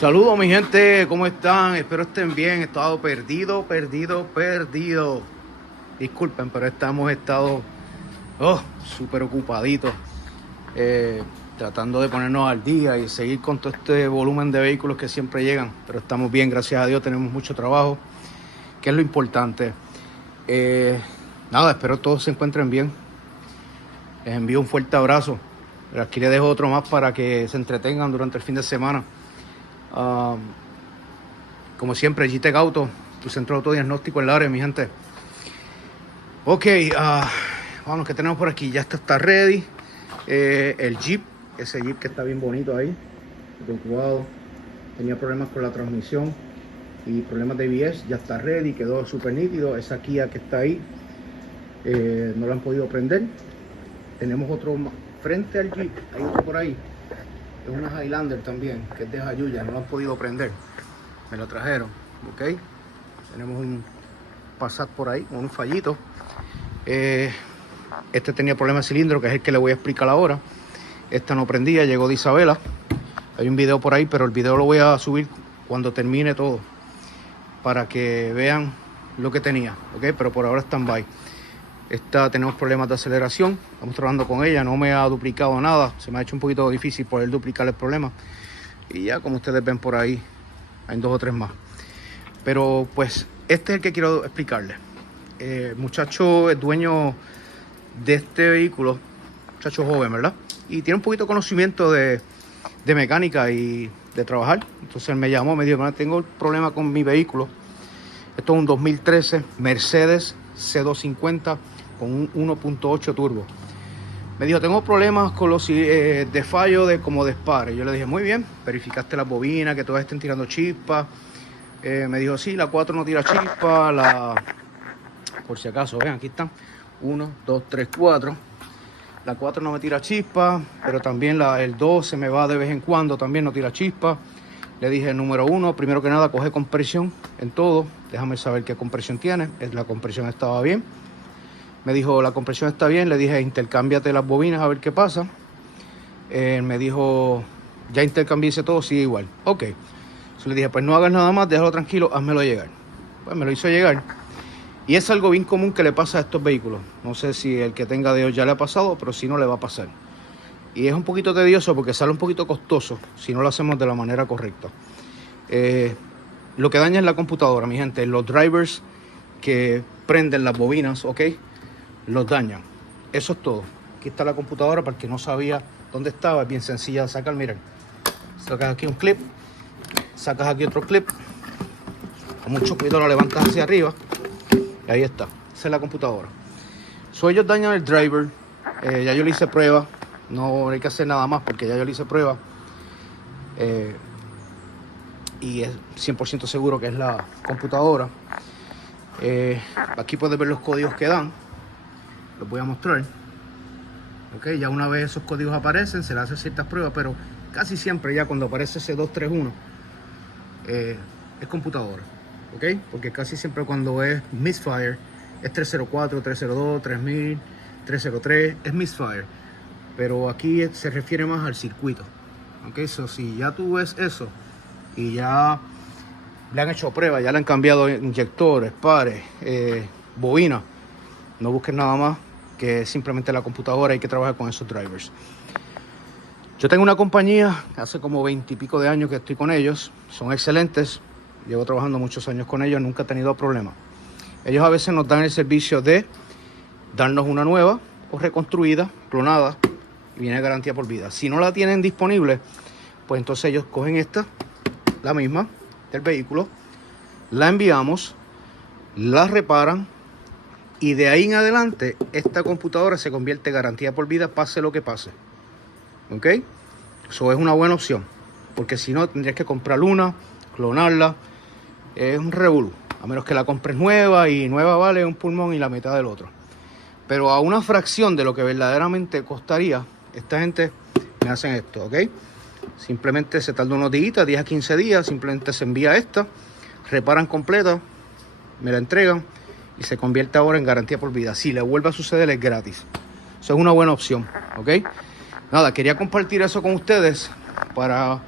Saludos mi gente, ¿cómo están? Espero estén bien. He estado perdido. Disculpen, pero hemos estado súper ocupaditos, eh, tratando de ponernos al día y seguir con todo este volumen de vehículos que siempre llegan. Pero estamos bien, gracias a Dios, tenemos mucho trabajo, que es lo importante. Nada, espero todos se encuentren bien. Les envío un fuerte abrazo. Pero aquí les dejo otro más para que se entretengan durante el fin de semana. Como siempre, GTEC Auto, tu centro de autodiagnóstico en la área, mi gente. Ok, vamos, ¿qué tenemos por aquí? Ya está ready. El Jeep, ese Jeep que está bien bonito ahí. Wow. Tenía problemas con la transmisión y problemas de ABS, ya está ready, quedó súper nítido. Esa Kia que está ahí, no la han podido prender. Tenemos otro frente al Jeep, hay otro por ahí. Es una Highlander también, que es de Jayuya, no lo han podido prender. Me lo trajeron, ok. Tenemos un Passat por ahí, un fallito. Este tenía problema de cilindro, que es el que le voy a explicar ahora. Esta no prendía, llegó de Isabela. Hay un video por ahí, pero el video lo voy a subir cuando termine todo, para que vean lo que tenía, ok. Pero por ahora stand-by. Tenemos problemas de aceleración, estamos trabajando con ella, no me ha duplicado nada, se me ha hecho un poquito difícil poder duplicar el problema. Y ya, como ustedes ven por ahí, hay 2 o 3 más. Pero pues, este es el que quiero explicarles. El muchacho es dueño de este vehículo, muchacho joven, ¿verdad? Y tiene un poquito de conocimiento de mecánica y de trabajar. Entonces él me llamó, me dijo: tengo el problema con mi vehículo. Esto es un 2013 Mercedes C250 con un 1.8 turbo. Me dijo: tengo problemas con los de fallo de como dispare. Yo le dije: muy bien, verificaste las bobinas, que todas estén tirando chispas. Me dijo: sí, la 4 no tira chispas, por si acaso, ven, aquí están, 1, 2, 3, 4. La 4 no me tira chispas, pero también el 2 se me va de vez en cuando, también no tira chispas. Le dije: número 1, primero que nada, coge compresión en todo. Déjame saber qué compresión tiene. La compresión estaba bien. Me dijo: la compresión está bien. Le dije: intercámbiate las bobinas a ver qué pasa. Me dijo: ya intercambié todo, sigue igual. Ok. Entonces le dije: pues no hagas nada más, déjalo tranquilo, házmelo llegar. Pues me lo hizo llegar. Y es algo bien común que le pasa a estos vehículos. No sé si el que tenga de ellos ya le ha pasado, pero si no, le va a pasar. Y es un poquito tedioso porque sale un poquito costoso si no lo hacemos de la manera correcta. Lo que daña es la computadora, mi gente. Los drivers que prenden las bobinas, ok, los dañan. Eso es todo. Aquí está la computadora, para el que no sabía dónde estaba. Es bien sencilla de sacar, miren. Sacas aquí un clip, sacas aquí otro clip, con mucho cuidado lo levantas hacia arriba y ahí está. Esa es la computadora. Ellos dañan el driver. Ya yo le hice prueba. No hay que hacer nada más porque ya yo le hice prueba. Y es 100% seguro que es la computadora. Aquí puedes ver los códigos que dan. Los voy a mostrar. Ok, ya una vez esos códigos aparecen, se le hacen ciertas pruebas, pero casi siempre ya cuando aparece ese 231 es computadora. Ok, porque casi siempre cuando es misfire es 304, 302, 3000, 303, es misfire. Pero aquí se refiere más al circuito. Ok, si ya tú ves eso y ya le han hecho pruebas, ya le han cambiado inyectores, pares, bobinas, no busques nada más que simplemente la computadora. Hay que trabajar con esos drivers. Yo tengo una compañía, hace como 20 y pico de años que estoy con ellos. Son excelentes, llevo trabajando muchos años con ellos, nunca he tenido problemas. Ellos a veces nos dan el servicio de darnos una nueva o reconstruida, clonada, y viene garantía por vida. Si no la tienen disponible, pues entonces ellos cogen esta, la misma del vehículo, la enviamos, la reparan y de ahí en adelante esta computadora se convierte en garantía por vida, pase lo que pase. Ok, eso es una buena opción, porque si no tendrías que comprar una, clonarla, es un revolú, a menos que la compres nueva, y nueva vale un pulmón y la mitad del otro. Pero a una fracción de lo que verdaderamente costaría, esta gente me hacen esto, ok. Simplemente se tarda unos días, 10 a 15 días, simplemente se envía esta, reparan completa, me la entregan y se convierte ahora en garantía por vida. Si le vuelve a suceder, es gratis. Eso es una buena opción, ok. Nada, quería compartir eso con ustedes para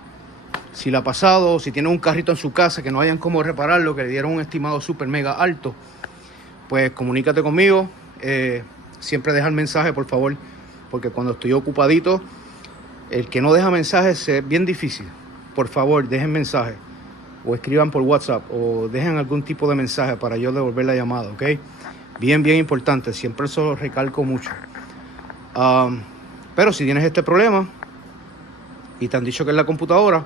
Si le ha pasado, si tienen un carrito en su casa que no hayan cómo repararlo, que le dieron un estimado súper mega alto, pues comunícate conmigo. Siempre deja el mensaje, por favor, porque cuando estoy ocupadito, el que no deja mensajes es bien difícil. Por favor, dejen mensaje o escriban por WhatsApp o dejen algún tipo de mensaje para yo devolver la llamada, ¿ok? Bien importante, siempre eso lo recalco mucho. Pero si tienes este problema y te han dicho que es la computadora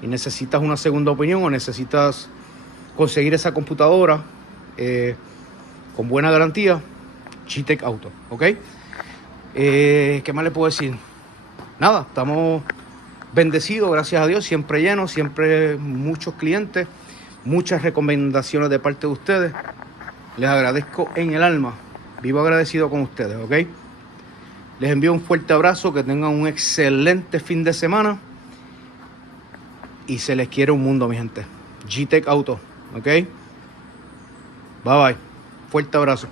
y necesitas una segunda opinión o necesitas conseguir esa computadora con buena garantía, G-Tech Auto, ¿ok? ¿Qué más le puedo decir? Nada, estamos bendecidos, gracias a Dios, siempre llenos, siempre muchos clientes, muchas recomendaciones de parte de ustedes. Les agradezco en el alma, vivo agradecido con ustedes, ¿ok? Les envío un fuerte abrazo, que tengan un excelente fin de semana y se les quiere un mundo, mi gente. G-Tech Auto, ¿ok? Bye bye, fuerte abrazo.